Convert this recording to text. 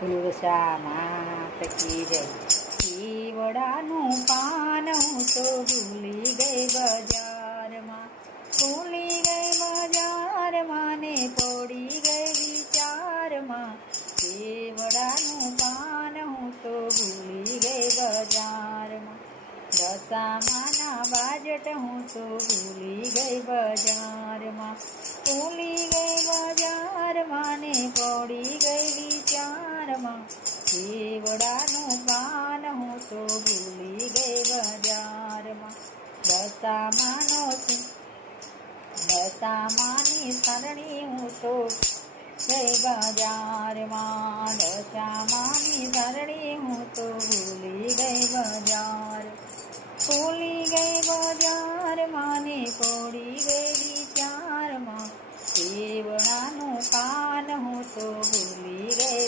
તુલસા માત કી જય. કેવડાનું પાન હું તો ભૂલી ગઈ બજારમાં, ભૂલી ગઈ બજારમાં ને પડી ગઈ વિચારમાં. કેવડાનું પાન હું તો ભૂલી ગઈ બજારમાં, દશામાના બાજટ હું તો ભૂલી ગઈ બજારમાં, ભૂલી ગઈ બજારમાં ને પડી ગઈ વિચારમાં. કેવડાનું પાન હું તો ભૂલી ગઈ બજારમાં, દશામાની સરણી હું તો ગઈ બજારમાં, દશામાની સરણી હું તો ભૂલી ગઈ બજાર, ભૂલી ગઈ બજારમાં ને પડી ગઈ વિચારમાં. કેવડાનું પાન હું તો ભૂલી